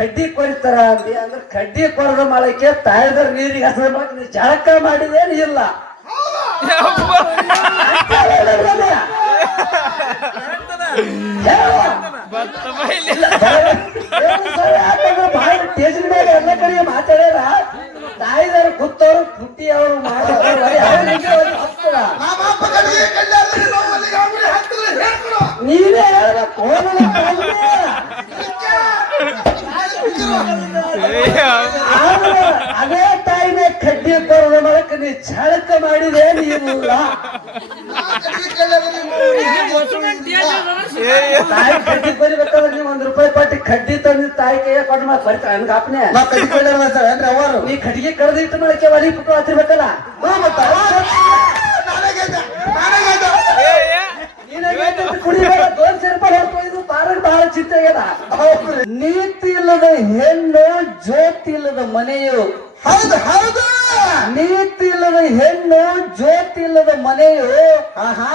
ಕಡ್ಡಿ ಕೊರಿತಾರ ಅಂದಿ ಅಂದ್ರೆ ಕಡ್ಡಿ ಕೊರದ ಮಾಡಕ್ಕೆ ತಾಯಿದ್ರ ನೀರಿಗೆ ಹಸದ ಮಾಡಕ್ಕೆ ನೀ ಜಳಕ ಮಾಡಿದೇನು ಇಲ್ಲ. ಅಂತ ತೇಜಿನ ಮೇಲೆ ಎಲ್ಲ ಕಡೆ ಮಾತಾಡ್ಯಾರ? ತಾಯಿದಾರ ಕೂತವ್ರು ಪುಟ್ಟಿ ಅವರು ನೀನೇ ನಾವು ಹೇಳ್ಬೇಕು ಅದೇ ತಾಯಿನೇ ಕಡ್ಡಿ ಬರೋದ ಮಾಡಕ್ಕೆ ನೀ ಝಳಕ ಮಾಡಿದೆ ನೀವು ತಾಯಿ ಕಡ್ಡಿ ಬರಿಬೇಕಾದ್ರೆ ನೀವು ಒಂದ್ ರೂಪಾಯಿ ಕೊಟ್ಟು ಕಡ್ಡಿ ತಂದು ತಾಯಿ ಕೈಯ ಕೊಟ್ಟು ಮಾಡಿ ಬರ್ತಾರೆ ನನ್ಗೆ ಅಪ್ನೆ ಅವರು ನೀ ಕಟ್ಟಿಗೆ ಕರೆದಿಟ್ಟು ಮಾಡಕ್ಕೆ ಒಲಿ ಪುಟ್ಟು ಹತ್ತಿರ್ಬೇಕಲ್ಲ ನೀತಿ ಇಲ್ಲದ ಹೆಣ್ಣು ಜ್ಯೋತಿ ಇಲ್ಲದ ಮನೆಯು. ಹೌದು ಹೌದು. ನೀತಿ ಇಲ್ಲದ ಹೆಣ್ಣು ಜ್ಯೋತಿ ಇಲ್ಲದ ಮನೆಯು. ಆಹಾ.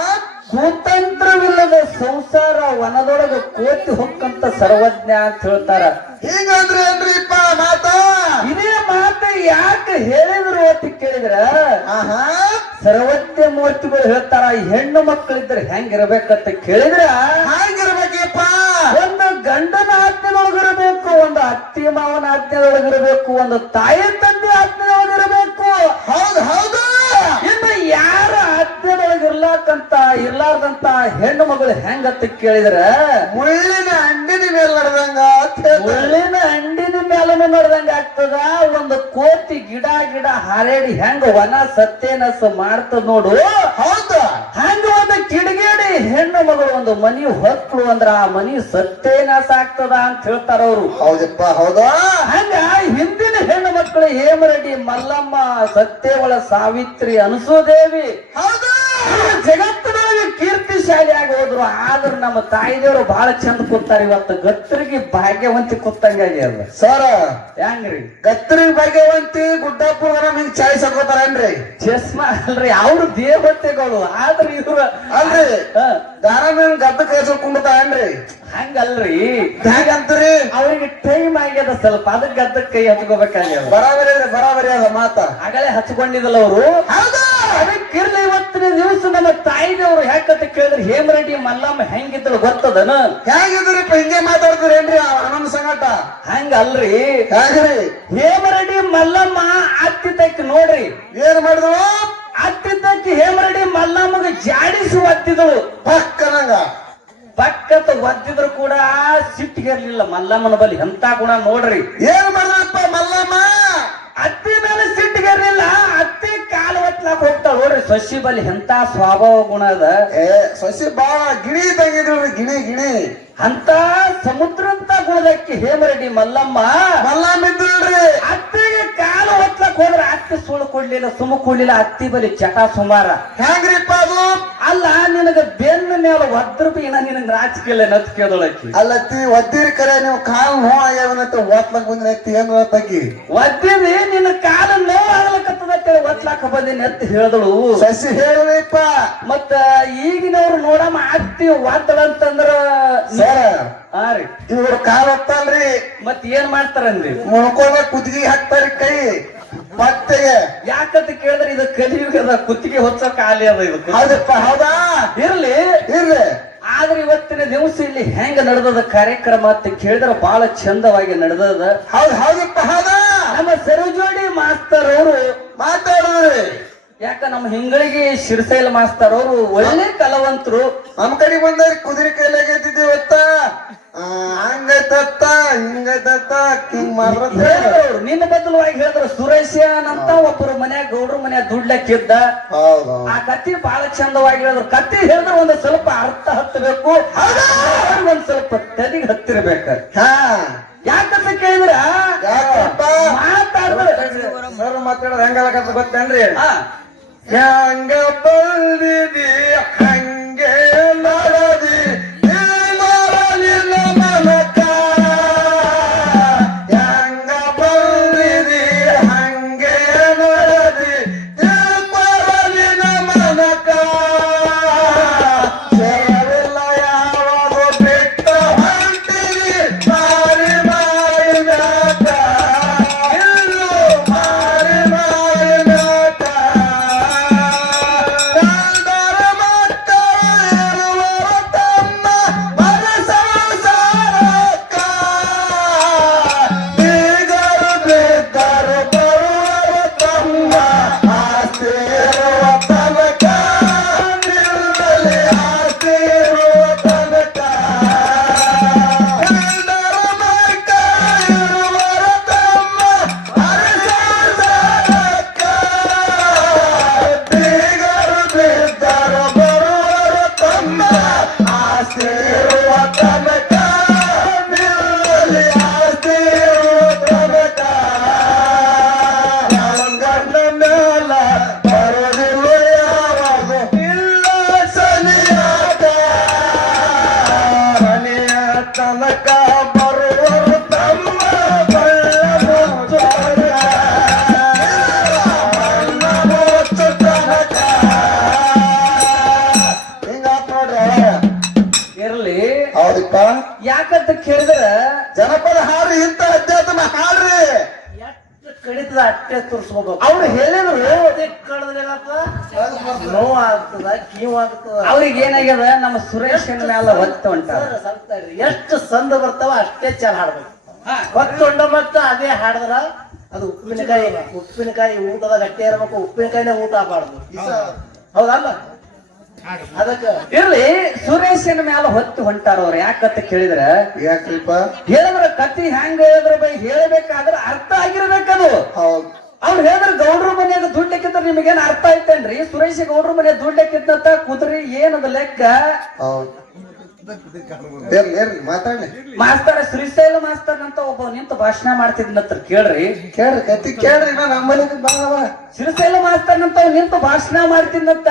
ಕುತಂತ್ರವಿಲ್ಲದ ಸಂಸಾರ ವನದೊಳಗ ಕೋತಿ ಹೊಕ್ಕಂತ ಸರ್ವಜ್ಞ ಅಂತ ಹೇಳ್ತಾರ. ಹೀಗಂದ್ರೆ ಏನ್ರಿಪ್ಪ ಮಾತ? ಇದೇ ಮಾತ ಯಾಕೆ ಹೇಳಿದ್ರು ಅಂತ ಕೇಳಿದ್ರ? ಆಹಾ. ಸರ್ವಜ್ಞ ಮೂರ್ತಿಗಳು ಹೇಳ್ತಾರ ಈ ಹೆಣ್ಣು ಮಕ್ಕಳಿದ್ರೆ ಹೆಂಗಿರ್ಬೇಕಂತ ಕೇಳಿದ್ರ? ಹಾಗಿರ್ಬೇಕಪ್ಪ. ಒಂದು ಗಂಡನ ಆಜ್ಞೆದೊಳಗಿರಬೇಕು ಒಂದು ಅತ್ತಿ ಮಾವನ ಆಜ್ಞೆದೊಳಗಿರಬೇಕು ಒಂದು ತಾಯಿ ತಂದೆ ಆಜ್ಞೆದೊಳಗಿರಬೇಕು ಹೌದು ಹೌದು. ಆಜ್ಞೆದೊಳಗಿರ್ಲಾಕಂತ ಇರ್ಲಾರ್ದಂತ ಹೆಣ್ಣು ಮಗಳು ಹೆಂಗತ್ತ ಕೇಳಿದ್ರ ಮುಳ್ಳಿನ ಅಂಡಿನ ಮೇಲೆ ನಡೆದಂಗ. ಮುಳ್ಳಿನ ಅಂಡಿನ ಮೇಲೂ ನಡೆದಂಗ ಆಗ್ತದ. ಒಂದು ಕೋತಿ ಗಿಡ ಗಿಡ ಹಾರೇಡಿ ಹೆಂಗ ವನ ಸತ್ಯನಸ ಮಾಡ್ತದ ನೋಡು. ಹೌದು? ಹಂಗ ಒಂದು ಕಿಡಿಗೇಡಿ ಹೆಣ್ಣು ಮಗಳು ಒಂದು ಮನಿ ಹೊತ್ತು ಅಂದ್ರ ಆ ಮನಿ ಸತ್ಯನಾಶ ಆಗ್ತದ ಅಂತ ಹೇಳ್ತಾರ ಅವ್ರು. ಹೌದಪ್ಪ ಹೌದಾ? ಹಂಗ ಹಿಂದಿನ ಹೆಣ್ಣು ಮಕ್ಕಳು ಹೇಮರೆಡ್ಡಿ ಮಲ್ಲಮ್ಮ ಸತ್ಯವಳ ಸಾವಿತ್ರಿ ಅನಸುದೇವಿ. ಹೌದು? ಜಗತ್ತಿನೊಳಗೆ ಕೀರ್ತಿಶಾಲಿಯಾಗಿ ಹೋದ್ರು ಆದ್ರ ನಮ್ಮ ತಾಯಿದೇವರು ಬಹಳ ಚಂದ ಕೂತಾರ ಇವತ್ತು. ಗತ್ತರಿಗೆ ಭಾಗ್ಯವಂತಿ ಕೂತಂಗ ಆಗ್ಯದ ಸರ ಹೆಂಗ್ರಿ? ಗತ್ತರಿಗೆ ಭಾಗ್ಯವಂತಿ ಗುಡ್ಡಾಪುರ ಹಿಂಗ್ ಚಾಯ್ಸ್ ಹಾಕೋತಾರೇನ್ರಿ ಚಸ್ಮಾ ಅಲ್ರಿ ಅವ್ರು ದೇವತೆಗಳು ಆದ್ರ ಇವ್ರ ಅಲ್ರಿ ದಾರ ಮೇಲೆ ಗದ್ದ ಕೈಸಲ್ ಕುಂಬತಾರೇನ್ರಿ ಹಂಗಲ್ರಿ. ಹೇಗಂತೀರಿ ಅವ್ರಿಗೆ ಟೈಮ್ ಆಗ್ಯದ ಸ್ವಲ್ಪ ಅದಕ್ಕೆ ಗದ್ದಕ್ಕೆ ಕೈ ಹಚ್ಕೋಬೇಕಾಗ್ಯದ ಬರಾಬರಿ ಬರಾಬರಿ ಅದ ಮಾತ. ಆಗಲೇ ಹಚ್ಕೊಂಡಿದಲ್ಲ ಅವರು. ಹೌದು! ಅದಕ್ಕಿರ್ಲಿ ಇವತ್ತಿನ ದಿವಸ ನಮ್ಮ ತಾಯಿದವರು ಯಾಕಂತ ಕೇಳಿದ್ರೆ ಹೇಮರೆಡ್ಡಿ ಮಲ್ಲಮ್ಮ ಹೆಂಗಿದ್ರು ಗೊತ್ತದನ? ಹೇಗಿದ್ರಿಪ್ಪ? ಹಿಂಗೆ ಮಾತಾಡ್ತೀರೇನ್ರಿ ಆನಂದ ಸಂಗಟ? ಹಂಗಲ್ರಿ. ಹೇಗ್ರಿ? ಹೇಮರೆಡ್ಡಿ ಮಲ್ಲಮ್ಮ ಅತ್ತಿದ್ದಕ್ಕೆ ನೋಡ್ರಿ. ಏನ್ ಮಾಡಿದ್ರು? ಅತ್ತಿದ್ದಕ್ಕೆ ಹೇಮರೆಡ್ಡಿ ಮಲ್ಲಮ್ಮಗ ಜಾಡಿಸಿ ಒತ್ತಿದಳು ಪಕ್ಕನಂಗ. ಪಕ್ಕದ ಒದ್ದಿದ್ರು ಕೂಡ ಸಿಟ್ಟಿಗಿರ್ಲಿಲ್ಲ ಮಲ್ಲಮ್ಮನ ಬಳಿ ಎಂತ ಗುಣ ನೋಡ್ರಿ. ಏನ್ ಮಾಡಿದ್ರಪ್ಪ ಮಲ್ಲಮ್ಮ? ಅತ್ತಿ ಮೇಲೆ ಸಿಟ್ಟಿಗಿರ್ಲಿಲ್ಲ ಅತ್ತಿ ಕಾಲು ನೋಡ್ರಿ ಸಸಿ ಬಲಿ ಎಂತ ಸ್ವಭಾವ ಗುಣ ಅದ? ಏ ಸಸಿ ಬಾ ಗಿಣಿ ತಂಗಿದ್ರಿ ಗಿಣಿ ಗಿಣಿ. ಅಂತ ಸಮುದ್ರಂತ ಗುಣದಕ್ಕೆ ಹೇಮರೆಡ್ಡಿ ಮಲ್ಲಮ್ಮ ಮಲ್ಲಮ್ಮ ಇದ್ರಿ ಅತ್ತಿಗೆ ಕಾಲು ಒತ್ಲಕ್ ಹೋದ್ರೆ ಅತ್ತಿ ಸುಳ್ಳು ಕೊಡ್ಲಿಲ್ಲ ಸುಮ್ಮ ಕೊಡ್ಲಿಲ್ಲ ಅತ್ತಿ ಬಲಿ ಚಟ ಸುಮಾರ. ಹೆಂಗ್ರಿಪ್ಪ ಅದು? ಅಲ್ಲ ನಿನಗ ಬೆನ್ನ ಮೇಲೆ ಒದ್ರ ಬಿ ನಿನಗೆ ನಾಚಿಕೆಲ್ಲ ನತ್ ಅಲ್ಲ ಅಲ್ಲತ್ತಿ ಒದ್ದಿರಿ ಕರೆ ನೀವು ಕಾಲ್ ನೋವು ಆಗ್ಯಾವನತ್ತ ಓತ್ಲಕ್ ಬಂದ್ರೆ ಏನ್ ತಗ್ಗಿ ಒದ್ದಿರಿ ನಿನ್ನ ಕಾಲ ನೋವು ಆಗ್ಲಕತ್ತದತ್ತೆ ಒತ್ಲಾಕ ಬಂದಿನ ಅಂತ ಹೇಳಿದಳು. ಸಸಿ ಹೇಳಿಪ್ಪ ಮತ್ತ ಈಗಿನವ್ರು ನೋಡಮ್ಮ ಅತ್ತಿ ಒದ್ದಳಂತಂದ್ರ ಸರ್ ಹಾ ರೀ. ಇವ್ರು ಕಾಲ್ ಹೊತ್ತಲ್ರಿ ಮತ್ ಏನ್ ಮಾಡ್ತಾರಂದ್ರಿ? ಮುಳ್ಕೊಂಡ ಕುದ್ಗಿ ಹಾಕ್ತಾರಿ ಕೈ. ಮತ್ತೆಗೆ ಯಾಕಂತ ಕೇಳಿದ್ರೆ ಇದು ಕಲಿಯುಗದ ಕುತ್ತಿಗೆ ಹೊಚ್ಚ ಖಾಲಿ ಅದ ಇದು. ಅದಪ್ಪ ಹೌದಾ? ಇರ್ಲಿ. ಇರ್ಲಿ. ಆದ್ರೆ ಇವತ್ತಿನ ದಿವಸ ಇಲ್ಲಿ ಹೆಂಗ ನಡೆದದ ಕಾರ್ಯಕ್ರಮ ಅಂತ ಕೇಳಿದ್ರೆ ಬಹಳ ಚಂದವಾಗಿ ನಡೆದದ. ಹೌದ್ ಹೌದಪ್ಪ ಹೌದಾ? ನಮ್ಮ ಸರೋಜೋಡಿ ಮಾಸ್ತರ್ ಅವರು ಮಾತಾಡಿದ್ರಿ ಯಾಕ ನಮ್ಮ ಹಿಂಗಳಿಗೆ ಶಿರಸೈಲ ಮಾಸ್ತರ್ ಅವರು ಒಳ್ಳೆ ಕಲವಂತರು. ನಮ್ ಕಡೆ ಬಂದ್ರೆ ಕುದುರೆ ಕೈಲಾಗೈತಿದ್ದಿ ಇವತ್ತ ಹಂಗೈತತ್ತ ಹಿಂಗೈತತ್ತ ಹಿಂಗ್ ಮಾಡ್ರ ನಿನ್ನ ಬದಲವಾಗಿ ಹೇಳಿದ್ರು ಸುರೇಶನ್ ಅಂತ ಒಬ್ಬರು ಮನ್ಯಾಗ ಗೌಡ್ರ ಮನ್ಯಾಗ ದುಡ್ಲಕ್ಕಿದ್ದ. ಆ ಕತ್ತಿ ಬಹಳ ಚಂದವಾಗಿ ಹೇಳಿದ್ರು. ಕತ್ತಿ ಹೇಳಿದ್ರೆ ಒಂದು ಸ್ವಲ್ಪ ಅರ್ಥ ಹತ್ತಬೇಕು. ಒಂದ್ ಸ್ವಲ್ಪ ತಲೆಗೆ ಹತ್ತಿರ್ಬೇಕ. ಯಾಕಂತ ಕೇಳಿದ್ರ? ಮಾತಾಡಿದ್ರೆ ಮಾತಾಡೋದು. ಹೆಂಗಾಗತ್ತ ಗೊತ್ತೇನ್ರಿ? ಹಾ. ಹೆಂಗ ಬಂದಿದಿ ಹಂಗೆ? ಜನಪದ ಹಾಡು ಇಂತ ಅಧ್ಯಾತ್ಮ ಹಾಡ್ರಿ. ಎಷ್ಟು ಕಡಿತದ ಅಟ್ಟೆ ತೋರಿಸ್ಕೋಬೇಕು. ಅವ್ರು ಹೇಳಿದ್ರು. ನೋವು ಆಗ್ತದ ಕೀವು ಆಗ್ತದ ಅವ್ರಿಗೆ ಏನಾಗ್ಯದ? ನಮ್ಮ ಸುರೇಶನ್ ಮೇಲೆ ಹೊತ್ತು ಉಂಟ. ಎಷ್ಟು ಸಂದ ಬರ್ತಾವ ಅಷ್ಟೇ ಚೆನ್ನ ಹಾಡ್ಬೇಕು. ಹೊತ್ತೊಂಡ ಮತ್ತ ಅದೇ ಹಾಡಿದ್ರ ಅದು ಉಪ್ಪಿನಕಾಯಿ ಉಪ್ಪಿನಕಾಯಿ ಊಟದ ಗಟ್ಟಿ ಇರಬೇಕು ಉಪ್ಪಿನಕಾಯಿನೇ ಊಟ ಆಗಬಾರ್ದು ಹೌದಲ್ಲ? ಇರ್ಲಿ ಸುರೇಶನ್ ಮ್ಯಾಲ ಹೊತ್ತು ಹೊಂಟಾರ ಯಾಕ ಯಾಕಂತ ಕೇಳಿದ್ರ ಯಾಕ್ರಿಪ್ಪ? ಹೇಳಿದ್ರ ಕತ್ತಿ ಹೆಂಗ ಹೇಳಿದ್ರ ಬೈ ಹೇಳಬೇಕಾದ್ರ ಅರ್ಥ ಆಗಿರ್ಬೇಕದು. ಹೌದ್. ಅವ್ರು ಹೇಳಿದ್ರ ಗೌಡ್ರ ಮನೆಯಾಗ ದುಡ್ಡಕ್ಕಿಂತ ನಿಮಗೇನ್ ಅರ್ಥ ಐತೇನ್ರಿ ಸುರೇಶ ಗೌಡ್ರ ಮನೆ ದುಡ್ಡಕ್ಕಿಂತ ಕುದುರಿ ಏನದ ಲೆಕ್ಕ? ಹೌದ್. ಮಾತಾಡ್ಲಿ. ಮಾಸ್ತರ ಶ್ರೀಶೈಲ ಮಾಸ್ತರ್ ಅಂತ ಒಬ್ಬ ನಿಂತು ಭಾಷಣ ಮಾಡ್ತಿದ್ನತ್ರ ಕೇಳ್ರಿ. ಕೇಳ್ರಿ ಕತ್ತಿ ಕೇಳ್ರಿ ನಾ ನಮ್ಮನೆ ಬಾಳವ ಶ್ರೀಶೈಲ ಮಾಸ್ತರ್ ಅಂತ ನಿಂತು ಭಾಷಣ ಮಾಡ್ತಿದ್ನಂತ.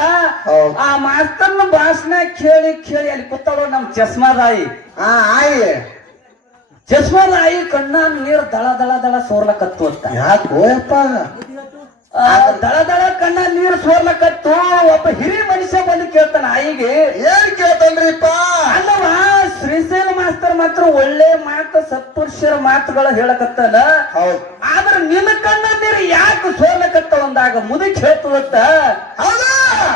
ಆ ಮಾಸ್ತರ್ನ ಭಾಷಣ ಕೇಳಿ ಕೇಳಿ ಅಲ್ಲಿ ಕೂತಾಳು ನಮ್ ಚಸ್ಮಾದಾಯಿ ಆ ಆಯಿ. ಚಸ್ಮಾದಾಯಿ ಕಣ್ಣ ನೀರ್ ದಳ ದಳ ದಳ ಸೋರ್ಲಕತ್ತು ಅಂತ. ಯಾಕೆ ಹೋಯಪ್ಪ ದಳ ದಳ ಕಣ್ಣ ನೀರು ಸೋರ್ಲಕತ್ತು ಒಬ್ಬ ಹಿರಿಯ ಮನುಷ್ಯ ಬಂದು ಕೇಳ್ತಾನ ಆಯಿಗೆ ಏನ್ ಕೇಳ್ತಾನ್ರಿಪ್ಪ ಅಲ್ಲವ ಶ್ರೀಶೈಲ ಮಾಸ್ತರ್ ಮಾತ್ರ ಒಳ್ಳೆ ಮಾತು ಸತ್ಪುರುಷರ ಮಾತುಗಳ ಹೇಳಕತ್ತಲ್ಲ. ಹೌದ್. ಆದ್ರ ನಿನ್ನ ಕಣ್ಣ ನೀರು ಯಾಕೆ ಸೋರ್ಲಕತ್ತ ಒಂದಾಗ ಮುದುಕ್ ಹೇಳ್ತದತ್ತ. ಹೌದಾ?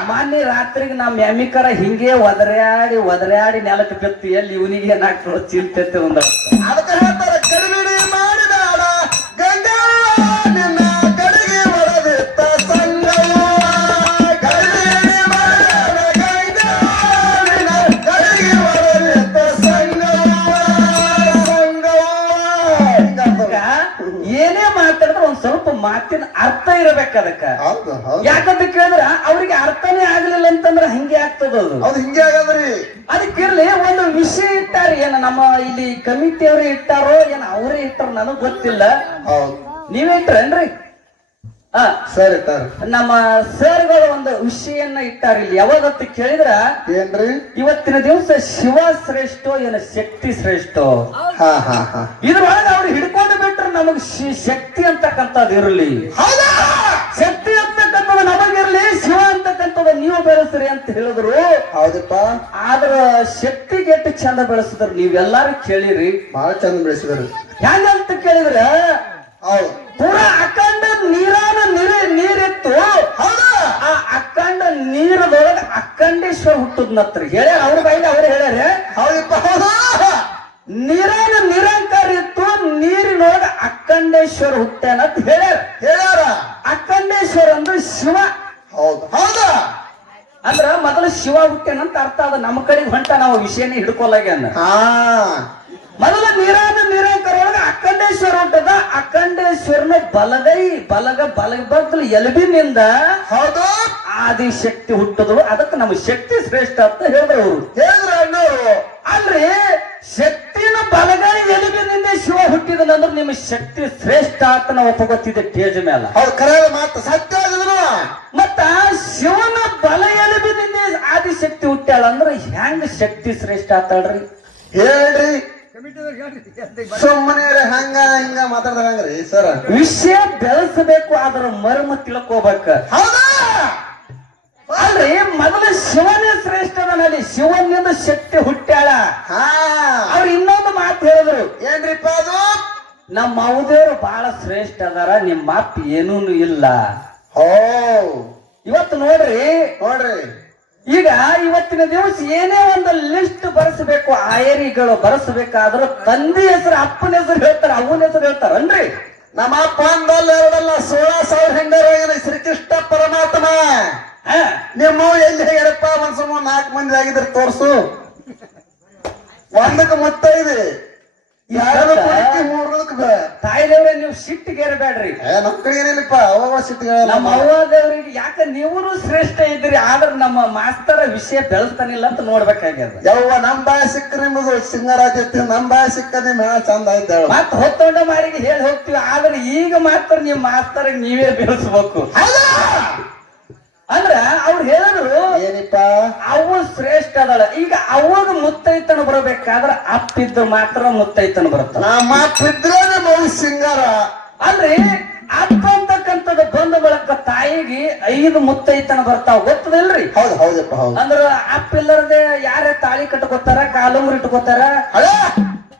ಮಾನ್ಯ ರಾತ್ರಿಗೆ ನಮ್ಮ ಯಮ್ಮಿಕರ ಹಿಂಗೆ ಒದರಾಡಿ ಒದರಾಡಿ ನೆಲಕ್ಕೆ ಬಿತ್ತು ಎಲ್ಲಿ ಇವನಿಗೆ ಏನಾಗ್ತದ ಚಿಂತೆ ಒಂದ ಅದಕ್ಕೆ ಮಾತಿನ ಅರ್ಥ ಇರಬೇಕು ಅದಕ್ಕ. ಹೌದು ಹೌದು. ಯಾಕಂತ ಕೇಳಿದ್ರ ಅವ್ರಿಗೆ ಅರ್ಥನೇ ಆಗ್ಲಿಲ್ಲ ಅಂತಂದ್ರ ಹಂಗೆ ಆಗ್ತದ ಅದು. ಹೌದು ಹಿಂಗೆ ಆಗದ್ರಿ. ಅದಕ್ಕಿರ್ಲಿ ಒಂದು ವಿಷಯ ಇಟ್ಟಾರ ಏನ ನಮ್ಮ ಇಲ್ಲಿ ಕಮಿಟಿಯವ್ರು ಇಟ್ಟಾರೋ ಏನ ಅವರೇ ಇಟ್ಟಾರ ನನಗ್ ಗೊತ್ತಿಲ್ಲ. ಹೌದು. ನೀವೇ ಇಟ್ರೇನ್ರಿ? ಆ ಸರಿ ತರ. ನಮ್ಮ ಸರ್ಗಳು ಒಂದು ವಿಷಯನ್ನ ಇಟ್ಟಾರ ಇಲ್ಲಿ. ಯಾವಾಗತ್ತು ಕೇಳಿದ್ರ? ಏನ್ರಿ? ಇವತ್ತಿನ ದಿವಸ ಶಿವ ಶ್ರೇಷ್ಠೋ ಏನ ಶಕ್ತಿ ಶ್ರೇಷ್ಠೋ? ಹಾ ಹಾ ಹಾ. ಇದ್ರೊಳಗೆ ಅವ್ರು ಹಿಡ್ಕೊಂಡು ಬಿಟ್ರೆ ನಮಗ್ ಶಕ್ತಿ ಅಂತಕ್ಕಂಥದ್ದು ಇರಲಿ. ಶಕ್ತಿ ಅಂತಕ್ಕಂಥದ್ದು ನಮಗಿರ್ಲಿ ಶಿವ ಅಂತಕ್ಕಂಥದ್ದು ನೀವು ಬೆಳೆಸ್ರಿ ಅಂತ ಹೇಳಿದ್ರು. ಹೌದಪ್ಪ. ಆದ್ರ ಶಕ್ತಿ ಗೆಟ್ಟು ಚಂದ ಬೆಳೆಸಿದ್ರು ನೀವೆಲ್ಲಾರು ಕೇಳಿರಿ. ಬಹಳ ಚಂದ ಬೆಳೆಸಿದ್ರು. ಹೆಂಗಂತ ಕೇಳಿದ್ರ? ಹೌದು. ಪೂರಾ ಅಖಂಡ ನೀರ ನೀರಿತ್ತು. ಆ ಅಖಂಡ ನೀರದೊಳಗ ಅಖಂಡೇಶ್ವರ ಹುಟ್ಟದ್ನತ್ರಿ ಹೇಳ ಅವ್ರ ಬೈದ ಅವ್ರು ಹೇಳ್ಯಾರ? ಹೌದಾ. ನೀರಾನ ನಿರಂಕಾರ ಇತ್ತು ನೀರಿನೊಳಗ ಅಖಂಡೇಶ್ವರ ಹುಟ್ಟ್ಯಾನ ಅಂತ ಹೇಳ್ಯಾರ. ಹೇಳ್ಯಾರ. ಅಖಂಡೇಶ್ವರ ಅಂದ್ರೆ ಶಿವ. ಹೌದು. ಹೌದಾ. ಅಂದ್ರ ಮೊದಲು ಶಿವ ಹುಟ್ಟೇನಂತ ಅರ್ಥ ಅದ ನಮ್ಮ ಕಡೆಗೆ ಹೊಂಟ ನಾವು ವಿಷಯನೇ ಹಿಡ್ಕೊಲಾಗ್ಯಾನ ಹಾ. ಮೊದಲ ನೀರಾನ ನಿರಂಕಾರ ಒಳಗ ಅಖಂಡೇಶ್ವರ ಉಂಟದ. ಅಖಂಡೇಶ್ವರನ ಬಲಗೈ ಬಲಗ ಬಲಗ ಬಲಗಲ್ ಎಲುಬಿನಿಂದ ಹೌದು. ಆದಿಶಕ್ತಿ ಹುಟ್ಟದು. ಅದಕ್ಕೆ ನಮ್ಮ ಶಕ್ತಿ ಶ್ರೇಷ್ಠ ಅಂತ ಹೇಳಿದ್ರು ಅವರು. ಹೇಳಿದ್ರ ಅಣ್ಣವ್ರು ಅಲ್ರಿ ಶಕ್ತಿನ ಬಲಗೈ ಎಲುಬಿನಿಂದ ಶಿವ ಹುಟ್ಟಿದನಂದ್ರೆ ನಿಮ್ಮ ಶಕ್ತಿ ಶ್ರೇಷ್ಠ ಅಂತ ನಾವು ಒಪ್ಪಗೊತ್ತಿದ್ದೆ ಟೇಜ್ ಮೇಲೆ ಅವ್ರು ಕರೆ ಮಾತು. ಸತ್ಯ ಆಗಿದ್ರು ಮತ್ತ ಶಿವನ ಬಲ ಎಲುಬಿನಿಂದ ಆದಿಶಕ್ತಿ ಹುಟ್ಟ್ಯಾಳ ಅಂದ್ರೆ ಹೆಂಗ ಶಕ್ತಿ ಶ್ರೇಷ್ಠ ಆತಾಳ್ರಿ ಹೇಳ್ರಿ. ಸುಮ್ಮನೆ ಹಂಗ ಹಿಂಗ ಮಾತಾಡ್ದಂಗ್ರಿ ಸರ್ ವಿಷಯ ಬೆಳೆಸಬೇಕು ಅದರ ಮರ್ಮ ತಿಳ್ಕೋಬೇಕ. ಹೌದಾ? ಅಲ್ರಿ ಮೊದಲು ಶಿವನೇ ಶ್ರೇಷ್ಠ ಅಲ್ಲಿ ಶಿವನಿಂದ ಶಕ್ತಿ ಹುಟ್ಟ್ಯಾಳ. ಹಾ. ಅವ್ರು ಇನ್ನೊಂದು ಮಾತು ಹೇಳಿದ್ರು. ಏನ್ರಿಪ್ಪ ಅದು? ನಮ್ಮ ಅವದೇವ್ರು ಬಹಳ ಶ್ರೇಷ್ಠ ಅದಾರ ನಿಮ್ಮ ಮಾತು ಏನೂ ಇಲ್ಲ. ಹೋ. ಇವತ್ತು ನೋಡ್ರಿ ನೋಡ್ರಿ. ಈಗ ಇವತ್ತಿನ ದಿವಸ ಏನೇ ಒಂದು ಲಿಸ್ಟ್ ಬರೆಸಬೇಕು ಆಯರಿಗಳು ಬರೆಸಬೇಕಾದ್ರೆ ತಂದೆ ಹೆಸರು ಅಪ್ಪನ ಹೆಸರು ಹೇಳ್ತಾರೆ ಅವನ ಹೆಸರು ಹೇಳ್ತಾರನ್ರಿ ನಮ್ಮ ಅಪ್ಪ ಅಂದಲ್ಲ ಎರಡಲ್ಲ ಸೋಳ ಸಾವಿರ ಹೆಂಗಾರ ಶ್ರೀಕೃಷ್ಣ ಪರಮಾತ್ಮ. ಹಾ. ನಿಮ್ಮ ಎಲ್ಲಿ ಹೇಳಪ್ಪ ಮನ್ಸು ನಾಲ್ಕು ಮಂದಿ ಆಗಿದ್ರೆ ತೋರ್ಸು. ಒಂದಕ್ಕೆ ಮುತ್ತ ಬ? ತಾಯಿದೇವ್ರೆ ನೀವು ಸಿಟ್ಟಿಗೇರಬೇಡ್ರಿ. ನಮ್ ಕಡೆ ಏನಿಲ್ಲಪ್ಪ ಅವಾಗ ಸಿಟ್ಟಿಗೆ ನಮ್ಮ ಅವ್ವದೇವ್ರಿಗೆ ಯಾಕ ನೀವು ಶ್ರೇಷ್ಠ ಇದ್ರಿ ಆದ್ರ ನಮ್ಮ ಮಾಸ್ತರ ವಿಷಯ ಬೆಳೆಸ್ತಾನಿಲ್ಲ ಅಂತ ನೋಡ್ಬೇಕಾಗ್ಯದ. ಯವ್ವ ನಮ್ ಬಾಯ ಸಿಕ್ಕ ನಿಮ್ಮದು ಸಿಂಗರಾಜ್ ನಮ್ ಬಾಯ ಸಿಕ್ಕ ನಿಮ್ ಹೇಳ ಚಂದ ಆಯ್ತು ಹೇಳು. ಮತ್ ಹೊತ್ತೊಂಡ ಮಾರಿಗೆ ಹೇಳಿ ಹೋಗ್ತೀವಿ ಆದ್ರೆ ಈಗ ಮಾತ್ರ ನಿಮ್ ಮಾಸ್ತರ ನೀವೇ ಬೆಳೆಸ್ಬೇಕು? ಅಂದ್ರ ಅವ್ರು ಹೇಳಿದ್ರು ಏನಿಪ್ಪ? ಅವು ಶ್ರೇಷ್ಠ ಅದಳ. ಈಗ ಅವಾಗ ಮುತ್ತೈತನ ಬರಬೇಕಾದ್ರ ಅಪ್ಪಿದ್ದು ಮಾತ್ರ ಮುತ್ತೈತನ ಬರುತ್ತ. ನಮ್ಮ ಅಪ್ಪಿದ್ರೇನೆ ಮಗು ಸಿಂಗಾರ. ಅಲ್ರಿ ಅಪ್ಪ ಅಂತಕ್ಕಂಥದ್ದು ಬಂದ ಬಳಕ ತಾಯಿಗೆ ಐದು ಮುತ್ತೈತನ ಬರ್ತಾವ. ಗೊತ್ತದಲ್ರಿ? ಹೌದು ಹೌದಪ್ಪ ಹೌದು. ಅಂದ್ರ ಅಪ್ಪ ಇಲ್ಲರದೆ ಯಾರೇ ತಾಳಿ ಕಟ್ಕೋತಾರ ಕಾಲುಂಗ್ರ ಇಟ್ಕೋತಾರ? ಅದೇ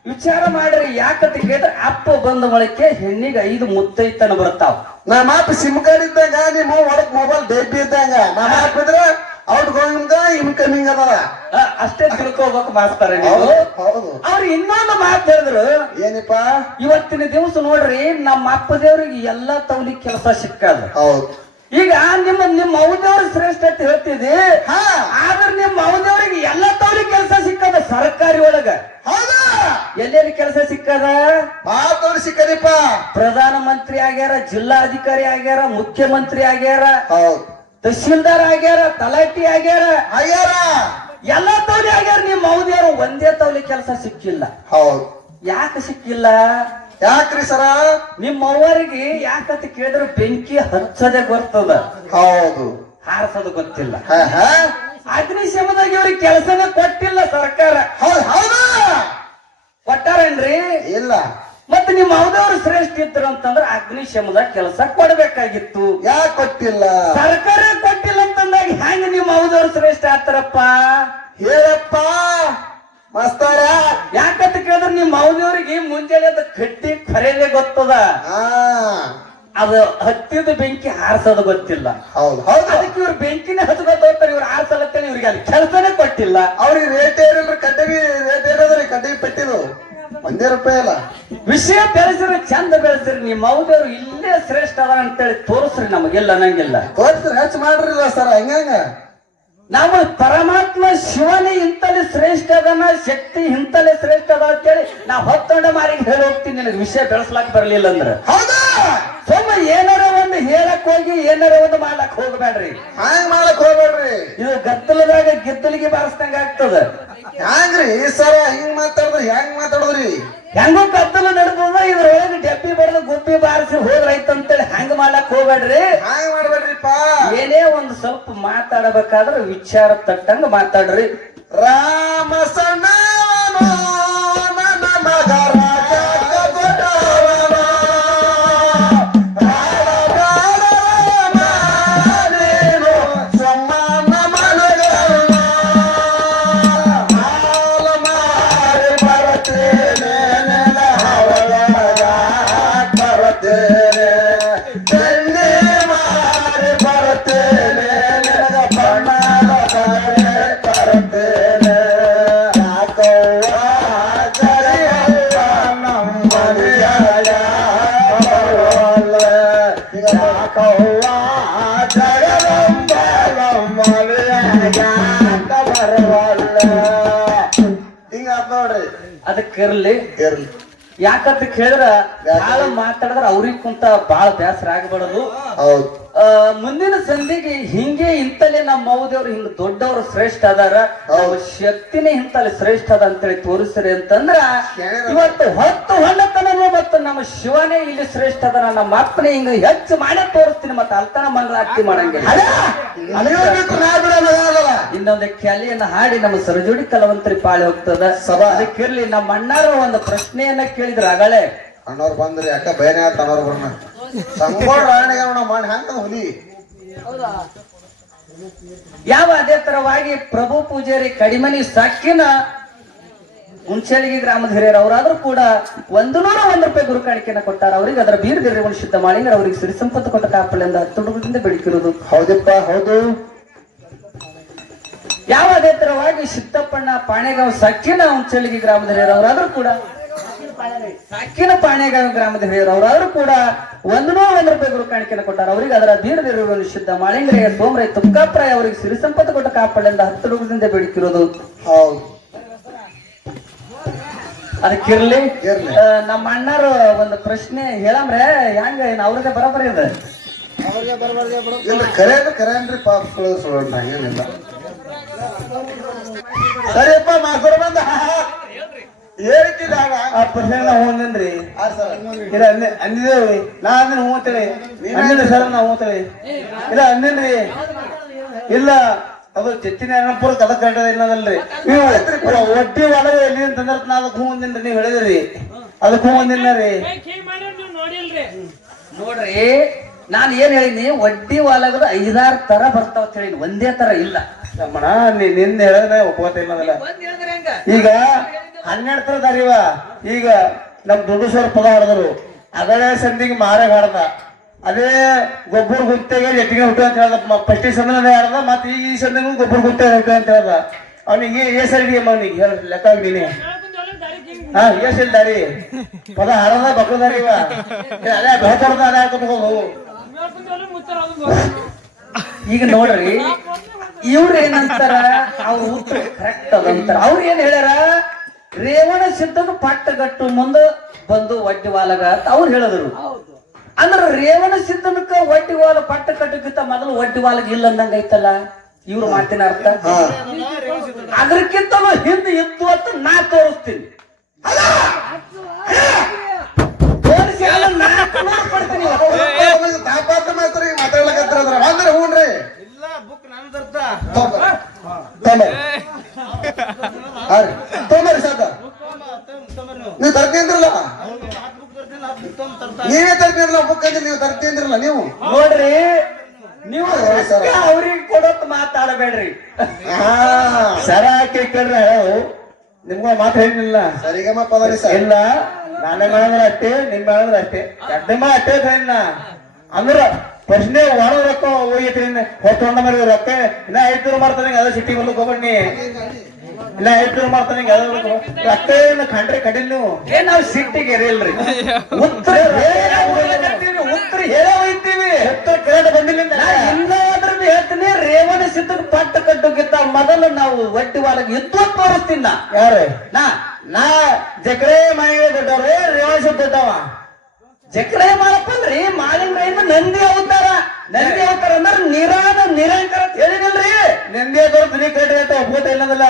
ವಿಚಾರ ಮಾಡ್ರಿ ಯಾಕಂತ ಕೇಳಿದ್ರೆ ಅಪ್ಪ ಬಂದ ಮೊಳಕೆ ಹೆಣ್ಣಿಗೆ ಐದು ಮುತ್ತೈತನ ಬರ್ತಾವ. ನಾ ಅಪ್ಪ ಸಿಮ್ ಕಾರ್ಡ್ ಇದ್ದಂಗ ನಿಮ್ಮ ಒಳಗ್ ಮೊಬೈಲ್ ಬೇಬಿ ಇದ್ದಾಗ. ನಮ್ಮ ಅಪ್ಪ ಇದ್ರ ಔಟ್ ಗೋಯಿಂಗ್ ಇನ್ಕಮಿಂಗ್ ಅದ ಅಷ್ಟೇ ತಿಳ್ಕೊಬೇಕು ಮಾಸ್ತಾರೆ ಹೌದು ಹೌದು. ಅವ್ರು ಇನ್ನೊಂದು ಮಾತು ಹೇಳಿದ್ರು. ಏನಿಪ್ಪ? ಇವತ್ತಿನ ದಿವಸ ನೋಡ್ರಿ ನಮ್ಮ ಅಪ್ಪ ದೇವ್ರಿಗೆ ಎಲ್ಲಾ ತೌಲಿ ಕೆಲಸ ಸಿಕ್ಕದ. ಹೌದು. ಈಗ ನಿಮ್ಮ ನಿಮ್ಮ ಮೌದವ್ರ ಶ್ರೇಷ್ಠ ಅಂತ ಹೇಳ್ತಿದಿ ಹಾ. ಆದ್ರೆ ನಿಮ್ಮ ಮೌದವ್ರಿಗೆ ಎಲ್ಲ ತವ್ರಿ ಕೆಲಸ ಸಿಕ್ಕದ ಸರ್ಕಾರಿ ಒಳಗ. ಹೌದಾ. ಎಲ್ಲೆಲ್ಲಿ ಕೆಲಸ ಸಿಕ್ಕದ? ಮಾತಾಡಿ ಸಿಕ್ಕದಿಪ್ಪ ಪ್ರಧಾನ ಮಂತ್ರಿ ಆಗ್ಯಾರ ಜಿಲ್ಲಾಧಿಕಾರಿ ಆಗ್ಯಾರ ಮುಖ್ಯಮಂತ್ರಿ ಆಗ್ಯಾರ ಹೌದು. ತಹಶೀಲ್ದಾರ್ ಆಗ್ಯಾರ ತಲಾಟಿ ಆಗ್ಯಾರ. ಆಗ್ಯಾರ. ಎಲ್ಲ ತವ್ರಿ ಆಗ್ಯಾರ ನಿಮ್ಮ ಅವದೇವ್ರು ಒಂದೇ ತವಲಿ ಕೆಲಸ ಸಿಕ್ಕಿಲ್ಲ. ಹೌದು. ಯಾಕೆ ಸಿಕ್ಕಿಲ್ಲ? ಯಾಕ್ರಿ ಸರ? ನಿಮ್ಮ ಅವ್ವರಿಗೆ ಯಾಕಂತ ಕೇಳಿದ್ರೆ ಬೆಂಕಿ ಹಚ್ಚದೆ ಬರ್ತದ? ಹೌದು. ಹಾರಿಸೋದು ಗೊತ್ತಿಲ್ಲ. ಅಗ್ನಿಶಮದಾಗ ಇವ್ರಿಗೆ ಕೆಲಸನ ಕೊಟ್ಟಿಲ್ಲ ಸರ್ಕಾರ. ಹೌದು ಹೌದಾ. ಕೊಟ್ಟಾರೇನ್ರಿ ಇಲ್ಲ. ಮತ್ತೆ ನಿಮ್ಮ ಅವದವ್ರು ಶ್ರೇಷ್ಠ ಇದ್ರು ಅಂತಂದ್ರೆ ಅಗ್ನಿಶಮದ ಕೆಲಸ ಕೊಡ್ಬೇಕಾಗಿತ್ತು. ಯಾಕೆ ಕೊಟ್ಟಿಲ್ಲ? ಸರ್ಕಾರ ಕೊಟ್ಟಿಲ್ಲ ಅಂತಂದಾಗ ಹೆಂಗ್ ನಿಮ್ಮ ಅವದವ್ರು ಶ್ರೇಷ್ಠ ಆತಾರಪ್ಪ ಹೇಳಪ್ಪ. ಮಸ್ತಾರ ಯಾಕಂತ ಕೇಳಿದ್ರೆ ನಿಮ್ಮ ಅವದವ್ರಿಗೆ ಮುಂಜಾನೆ ಅದ ಕಟ್ಟಿ ಖರೇನೆ ಗೊತ್ತದ? ಅದು ಹತ್ತಿದ ಬೆಂಕಿ ಹಾರಿಸೋದು ಗೊತ್ತಿಲ್ಲ. ಹೌದು ಹೌದು. ಅದಕ್ಕೆ ಇವ್ರು ಬೆಂಕಿನೇ ಹತ್ಕೋತ ಹೋಗ್ತಾರೆ ಇವ್ರು ಹಾರಿಸಲತ್ತೇನೆ ಇವ್ರಿಗೆ ಅಲ್ಲಿ ಕೆಲಸನೇ ಕೊಟ್ಟಿಲ್ಲ. ಅವ್ರಿಗೆ ರೇಟ್ ಏನಂದ್ರೆ ಕಡ್ಡಿ ರೇಟ್ ಏನಂದ್ರೆ ಕಡ್ಡಿ ಪೆಟ್ಟಿದ್ರು ಒಂದೇ ರೂಪಾಯಿ ಅಲ್ಲ. ವಿಷಯ ಬೆಳೆಸಿದ್ರೆ ಚಂದ ಬೆಳೆಸಿರಿ ನಿಮ್ಮ ಮೌದವ್ರು ಇಲ್ಲೇ ಶ್ರೇಷ್ಠ ಅದ ಅಂತೇಳಿ ತೋರಿಸ್ರಿ ನಮಗೆಲ್ಲ ಅನ್ನಂಗಿಲ್ಲ ತೋರಿಸ್ರಿ ಹೆಚ್ಚು ಮಾಡ್ರಿಲ್ಲ ಸರ್ ಹಂಗಂಗ ನಾವು ಪರಮಾತ್ಮ ಶಿವನೇ ಇಂತಲೇ ಶ್ರೇಷ್ಠ ಅದನ್ನ ಶಕ್ತಿ ಇಂತಲೇ ಶ್ರೇಷ್ಠ ಅದ ಅಂತೇಳಿ ನಾ ಹೊತ್ತೊಂಡ ಮಾರಿಗೆ ಹೇಳಿ ಹೋಗ್ತೀನಿ ನಿನಗೆ ವಿಷಯ ಬೆಳೆಸ್ಲಾಕ್ ಬರ್ಲಿಲ್ಲ ಅಂದ್ರೆ. ಹೌದಾ? ಸುಮ್ಮ ಏನಾರ ಒಂದು ಹೇಳಕ್ ಹೋಗಿ ಏನಾರ ಒಂದು ಮಾಡ್ಲಕ್ ಹೋಗ್ಬೇಡ್ರಿ. ಹಾಂಗ್ ಮಾಡಕ್ ಹೋಗ್ಬೇಡ್ರಿ? ಇದು ಗದ್ದಲದಾಗ ಗಿದ್ದಲಿಗೆ ಬಾರಿಸ್ದಂಗ ಆಗ್ತದ. ಹ್ಯಾಂಗ್ರಿ ಸರ ಹಿಂಗ್ ಮಾತಾಡುದು ಹೆಂಗ್ ಮಾತಾಡಿದ್ರಿ? ಹೆಂಗೋ ಕತ್ತಲ ನಡೆದದ? ಇದ್ರೊಳಗೆ ಡಬ್ಬಿ ಬರೆದು ಗುಬ್ಬಿ ಬಾರಿಸಿ ಹೋದ್ರೈತ ಅಂತೇಳಿ ಹೆಂಗ್ ಮಾಡಕ್ ಹೋಗ್ಬೇಡ್ರಿ. ಹ್ಯಾಂಗ್ ಮಾಡ್ಬೇಡ್ರಿಪ್ಪ. ಏನೇ ಒಂದು ಸ್ವಲ್ಪ ಮಾತಾಡಬೇಕಾದ್ರೆ ವಿಚಾರ ತಟ್ಟಂಗ ಮಾತಾಡ್ರಿ. ರಾಮ ಸಣ್ಣ ಮಗ ಇರ್ಲಿ ಇರ್ಲಿ ಯಾಕಂತ ಕೇಳಿದ್ರ ಬಾಳ ಮಾತಾಡಿದ್ರ ಅವ್ರಿಗೆ ಕುಂತ ಬಾಳ ಬೇಸರ ಆಗ್ಬಾರದು ಹೌದು. ಮುಂದಿನ ಸಂಧಿಗೆ ಹಿಂಗೆ ಇಂತಲೇ ನಮ್ಮ ಮೌದೇವ್ರು ಹಿಂಗ ದೊಡ್ಡವರು ಶ್ರೇಷ್ಠ ಅದಾರ. ಅವ್ರ ಶಕ್ತಿನೇ ಇಂತಲ್ಲಿ ಶ್ರೇಷ್ಠ ಅದ ಅಂತೇಳಿ ತೋರಿಸ್ರಿ ಅಂತಂದ್ರ ಇವತ್ತು ಹೊತ್ತು ಹೊಳ್ಳತನನು ಮತ್ತು ನಮ್ಮ ಶಿವನೇ ಇಲ್ಲಿ ಶ್ರೇಷ್ಠ ಅದ. ನಮ್ಮ ಅಪ್ಪನೇ ಹಿಂಗ ಹೆಚ್ಚು ಮಾಡೇ ತೋರಿಸ್ತೀನಿ ಮತ್ತೆ ಅಲ್ತನ ಮಂಗಳಾರತಿ ಮಾಡಂಗಿಲ್ಲ ಮಾಡಂಗೆ. ಇನ್ನೊಂದು ಕ್ಯಾಲಿಯನ್ನ ಹಾಡಿ ನಮ್ಮ ಸರಜೋಡಿ ಕಲವಂತರಿ ಪಾಳಿ ಹೋಗ್ತದ. ಸಭಾ. ಅದಕ್ಕಿರ್ಲಿ ನಮ್ಮ ಅಣ್ಣಾರು ಒಂದು ಪ್ರಶ್ನೆಯನ್ನ ಕೇಳಿದ್ರ ಅಗಳೇ. ಅಣ್ಣವ್ರು ಬಂದ್ರಿ ಅಕ್ಕ ಬಯನೇ ಆತ ಅಣ್ಣವ್ರು ಬರ್ನ ಸಂಗೋಡ್ ರಾಣಿಗೆ ಮಾಡಿ ಹಂಗ ಹುಲಿ. ಯಾವ ಅದೇ ತರವಾಗಿ ಪ್ರಭು ಪೂಜಾರಿ ಕಡಿಮನಿ ಸಾಕಿನ ಹುಣಸೇಳಿಗೆ ಗ್ರಾಮದ ಹಿರಿಯರು ಅವರಾದ್ರೂ ಕೂಡ ಒಂದು ನೂರ ಒಂದು ರೂಪಾಯಿ ಗುರು ಕಾಣಿಕೆಯನ್ನ ಕೊಟ್ಟಾರ. ಅವರಿಗೆ ಅದರ ಬೀರ್ ದಿರ್ರಿವನ್ನು ಶುದ್ಧ ಮಾಡಿ ಅವರಿಗೆ ಸಿರಿ ಸಂಪತ್ತು ಕೊಟ್ಟ ಕಾಪಲಿಂದ ತುಡುಗದಿಂದ ಬೆಳಕಿರುವುದು. ಹೌದಪ್ಪ ಹೌದು. ಯಾವ ಅದೇ ತರವಾಗಿ ಸಿದ್ದಪ್ಪಣ್ಣ ಪಾಣೆಗಾಂವ್ ಸಕ್ಕಿನ ಹುಣಸೇಳಿಗೆ ಗ್ರಾಮದ ಹಿರಿಯರು ಅವರಾದ್ರೂ ಕೂಡ ಸಾಕಿನ ಪಾಣೆಗಾಂವ್ ಗ್ರಾಮದ ಹಿರಿಯರು ಅವರಾದ್ರೂ ಕೂಡ ಒಂದು ನೂರ ಒಂದು ರೂಪಾಯಿ ಗುರು ಕಾಣಿಕೆಯನ್ನು ಕೊಟ್ಟಾರ. ಅವರಿಗೆ ಅದರ ದೀರ್ಘ ದೀರ್ಘ ಶುದ್ಧ ಮಾಳಿಂಗರೆಯ ಸೋಮರೈ ತುಕ್ಕಾಪ್ರಾಯ ಅವರಿಗೆ ಸಿರಿ ಸಂಪತ್ತು ಕೊಟ್ಟ ಕಾಪಾಡಲಿಂದ ಹತ್ತು ರೂಪದಿಂದ ಹೌದು. ಅದಕ್ಕಿರ್ಲಿ ನಮ್ಮ ಅಣ್ಣರು ಒಂದು ಪ್ರಶ್ನೆ ಹೇಳಮ್ರೆ ಹೆಂಗ ಏನ್ ಅವ್ರದೇ ಬರಬರ ಇದೆ? ಇಲ್ಲ ಕರೆ ಅಂದ್ರೆ ಕರೆ ಅನ್ರಿ ಪಾಪ್ಗಳು ಸುಳ್ಳ ಹಂಗೇನಿಲ್ಲ ಸರಿಯಪ್ಪ ಮಾಸ್ತರ್ ಬಂದ. ಆ ಪ್ರಶ್ನೆ ನಾವು ಒಂದೇನ್ರಿ ಆ ಸರ್ ಇಲ್ಲ ಅಂದೆ ಅಂದಿದ್ದೇವ್ರಿ ನಾ ಅಂದ್ರೆ ಹ್ಞೂ ಅಂತೇಳಿ. ಅಂದಿಲ್ಲ ಸರ್ ನಾ ಹ್ಞೂ ಅಂತೇಳಿ. ಇಲ್ಲ ಅಂದೇನ್ರಿ ಇಲ್ಲ ಅದು ಚೆತ್ತಿನ ಅಣ್ಣಪುರ ಕದ ಕಟ್ಟದ ಇಲ್ಲದಲ್ರಿ ನೀವು ಒಟ್ಟಿ ಒಳಗೆ ಎಲ್ಲಿ ಅಂತಂದ್ರೆ ನಾ ಅದಕ್ಕೆ ಹ್ಞೂ ಅಂದಿನ್ರಿ ನೀವು ಹೇಳಿದ್ರಿ. ಅದಕ್ಕೆ ಹ್ಞೂ ಅಂದಿಲ್ಲ ರೀ. ನೋಡ್ರಿ ನಾನು ಏನ್ ಹೇಳಿನಿ ಒಡ್ಡಿ ಒಳಗದ ಐದಾರು ತರ ಬರ್ತಾವ ಅಂತ ಹೇಳಿ ಒಂದೇ ತರ ಇಲ್ಲ. ನಮ್ಮಣ್ಣ ನೀ ನಿಂದ ಹೇಳಿದ್ರೆ ಈಗ ಹನ್ನೆರಡು ತರ ದಾರಿವ ಈಗ ನಮ್ ದೊಡ್ಡ ಸರ್ ಪದ ಹಾಡಿದ್ರು ಅದೇ ಸಂದಿಗೆ ಮಾರ ಹಾಡ್ದ. ಅದೇ ಗೊಬ್ಬರ ಗುಂತೆಗೆ ಎಟ್ಟಿಗೆ ಹುಟ್ಟು ಅಂತ ಹೇಳ್ದ. ಫಸ್ಟ್ ಸಂದನೇ ಹಾಡ್ದ. ಮತ್ತೆ ಈಗ ಈ ಸಂದಿಗೂ ಗೊಬ್ಬರ ಗುಂತೆ ಹುಟ್ಟು ಅಂತ ಹೇಳ್ದ. ಅವನಿಗೆ ಏ ಸರಿ ಅವನಿಗೆ. ಹೇಳ, ಲೆಕ್ಕ ನೀನೆ. ಹಾ, ಏ ಇಲ್ಲ ದಾರಿ. ಪದ ಹಾಡದ ಬಕ್ರ ದಾರಿ ಇವ ಅದೇ ಬೆಳತೊಡ್ದ ಅದೇ ಹಾಕೋದು ಈಗ ನೋಡ್ರಿ, ಇವ್ರ ಏನಂತಾರ? ಅವ್ರ ಕರೆಕ್ಟ್ ಅದಂತಾರ ಅವ್ರ ಏನ್ ಹೇಳ್ಯಾರ? ರೇವಣ ಸಿದ್ಧನ ಪಟ್ಟಗಟ್ಟು ಮುಂದ ಬಂದು ಒಡ್ಡಿ ವಾಲಗ ಅಂತ ಅವ್ರು ಹೇಳಿದ್ರು. ಅಂದ್ರ ರೇವಣ ಸಿದ್ಧನಕ್ಕ ಒಡ್ಡಿ ವಾಲ ಪಟ್ಟ ಕಟ್ಟಕ್ಕಿಂತ ಮೊದಲು ಒಡ್ಡಿ ವಾಲಗ ಇಲ್ಲ ಅಂದಂಗ ಐತಲ್ಲ? ಇವ್ರ ಮಾತಿನ ಅರ್ಥ? ಅದಕ್ಕಿಂತಲೂ ಹಿಂದೆ ಇದ್ದು ಅಂತ ನಾ ತೋರಿಸ್ತೀನಿ. ಅಲ್ಲ! ತೋರಿಸಿ ಅಲ್ಲ, ತರ್ತೀನಿ ಅಂದ್ರಲ್ಲ? ನೀವೇ ತರ್ತೀನಿ ಅಂದ್ರಲ್ಲ ಬುಕ್ ಈಗ ಮಾತಾಡ್ಲಕತ್ರ ಅಂದ್ರೆ ಹ್ಞೂನ್ರಿ ಇಲ್ಲ ಬುಕ್ ನಾನು ತೊಂಬರ್ರಿ. ತೊಂಬರ್ರಿ. ಹಾ ರೀ. ತೊಂಬರ್ರಿ ಸಾಕ ನೀವು ತರ್ತೀನಿ ಅಂದ್ರಲ್ಲ ನೀವು? ನೀವು ನೋಡ್ರಿ ನೀವು ಅವ್ರಿಗೆ ಕೊಡೋತ್ ಮಾತಾಡಬೇಡ್ರಿ. ಸರ ಕೇಳ್ರೆ ನಿಮ್ಗ ಮಾತು ಹೇಳಿಲ್ಲ ಸರಿಗಮ್ಮ ಪದರಿ ಸರ್. ಇಲ್ಲ ನಾನೇ ಮಾಡಿದ್ರೆ ಅಷ್ಟೇ ನಿಮ್ ಮಾಡಿದ್ರೆ ಅಷ್ಟೇ. ಕಡಿಮೆ ಅಷ್ಟೇ ಸರಿನ ಅಂದ್ರ ಪ್ರಶ್ನೆ ಒಣ ರೊಕ್ಕ ಹೋಗಿತ್ತು ಹೊತ್ತು ಹೊಂಡ ರೊಕ್ಕ. ಇನ್ನ ಐದು ಮಾಡ್ತಾನೆ ಅದ ಸಿಟಿ ಬಂದು ಹೋಗ್ಬಣ್ಣಿ ಇನ್ನ ಐದು ಮಾಡ್ತಾನೆ ಏನು ಕಂಡ್ರೆ ಕಡಿಲ್ ನೀವು ಏನ್ ನಾವ್ ಸಿಟ್ಟಿಗೆ ಎರೆಯಲ್ರಿ? ಉತ್ತರ ಉತ್ತರ ಹೇಳೇ ಹೋಯ್ತೀವಿ ಉತ್ತರ ಕರೆಕ್ಟ್ ಬಂದಿಲ್ಲ ಇನ್ನಾದ್ರೂ ಹೇಳ್ತೀನಿ ರೇವಣ ಸಿದ್ಧನ ಪಟ್ಟ ಕಟ್ಟೋಕ್ಕಿಂತ ಮೊದಲು ನಾವು ಒಟ್ಟಿ ವಾರ ಯುದ್ಧ ತೋರಿಸ್ತೀನಿ ನಾ. ಯಾರು? ನಾ ನಾ ಜಕ್ರೆ ಮನೆ ದೊಡ್ಡವ್ರೆ ರೇವಣ ದೊಡ್ಡವ ಜಕ್ರೆ ಮಾಡಪ್ಪಲ್ರಿ ಮಾಲಿಂಗ ರೈತ ನಂದಿ ಅವತಾರ. ನಂದಿ ಅವತಾರ ಅಂದ್ರೆ ನಿರಾದ ನಿರಂಕರ ಹೇಳಿದಲ್ರಿ ನಿಂದೆ ಧ್ವನಿ ಕರೆಕ್ಟ್ ಅಂತ ಇಲ್ಲದಲ್ಲ.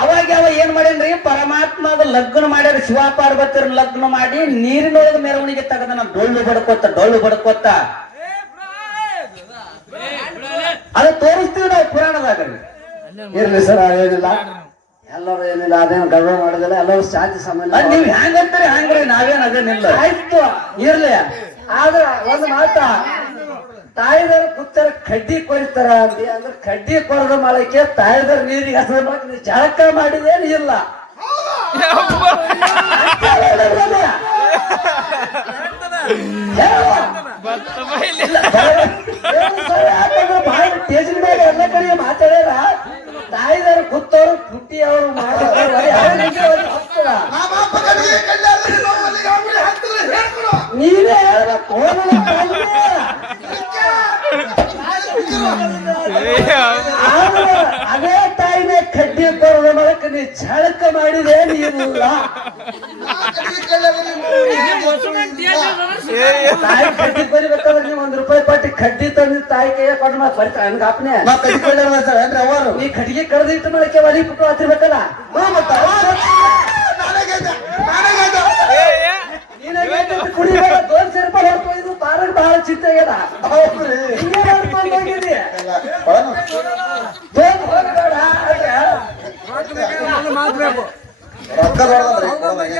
ಅವಾಗ ಅವ ಏನ್ ಮಾಡ್ಯಾನ್ರಿ? ಪರಮಾತ್ಮದ ಲಗ್ನ ಮಾಡ್ಯಾರ ಶಿವ ಪಾರ್ವತಿಯರ ಲಗ್ನ ಮಾಡಿ ನೀರಿನೊಳಗೆ ಮೆರವಣಿಗೆ ತೆಗದನ ಡೊಳ್ಳು ಬಡ್ಕೋತ ಡೊಳ್ಳು ಬಡ್ಕೋತ ಅದು ತೋರಿಸ್ತೀವಿ ನಾವು ಪುರಾಣದಾಗ ಇರ್ಲಿ ಸರ್ ಏನಿಲ್ಲ. ಎಲ್ಲರೂ ಏನಿಲ್ಲ ಅದೇನು ಗರ್ವ ಮಾಡೋದಿಲ್ಲ ಎಲ್ಲರೂ ಶಾಂತಿ ಸಮಾನ ನೀವು ಹೆಂಗಂತೀರಿ ಹ್ಯಾಂಗ್ರಿ ನಾವೇನ್ ಅದೇನಿಲ್ಲ. ಆಯ್ತು. ಇರ್ಲಿ. ಆದ್ರ ಒಂದು ಮಾತ ತಾಯಿದಾರ ಕೂತಾರ ಕಡ್ಡಿ ಕೊರಿತಾರ ಅಂತ ಅಂದ್ರೆ ಕಡ್ಡಿ ಕೊರದ ಮಾಡಕ್ಕೆ ತಾಯಿದಾರ ನೀರಿಗೆ ಹಸಿದ ಮಾಡಕ್ಕೆ ಜಳಕ ಮಾಡಿದೇನು ಇಲ್ಲ. ಬಹಳ ಮೇಲೆ ಎಲ್ಲ ಕಡೆ ಮಾತಾಡ್ಯಾರ. ತಾಯಿದಾರ ಕೂತವ್ರು ಪುಟ್ಟಿ ಅವರು ನೀವೇ ಹೇಳ್ಬೇಕು ಅದೇ ತಾಯಿನೇ ಕಡ್ಡಿ ಬರೋದ ಮಾಡಕ್ಕೆ ನೀ ಝಳಕ ಮಾಡಿದೆ ಇಲ್ಲ. ತಾಯಿ ಕಡ್ಡಿ ಬರಿಬೇಕಾದ್ರೆ ನೀವು ಒಂದ್ ರೂಪಾಯಿ ಕೊಟ್ಟು ಕಡ್ಡಿ ತಂದು ತಾಯಿ ಕೈಯ ಕೊಟ್ಟು ಮತ್ತೆ ಬರ್ತಾರೆ ಹಂಗ ಅಪ್ನೆ ಅವರು? ನೀ ಕಟ್ಟಿಗೆ ಕಡ್ದಿಟ್ಟು ಮಾಡಕ್ಕೆ ಒಲಿ ಬಿಟ್ಟು ಹತ್ತಿರ್ಬೇಕಲ್ಲ ಕುಡಿಬೇಡ ದೋನ್ಸೆ ರೂಪಾಯಿ ಹೊರತು ಇದು ಬಾರಕ್ ಬಹಳ ಚಿಂತೆ ಆಗ್ಯದ. ಹಿಂಗೆ ಮಾಡ್ಕೊಂಡು ಹೋಗಿದಿ. ದೋನ್ ಹೋಗ್ಬೇಡ ರೊಕ್ಕ ದೊಡ್ಡದಲ್ರಿ,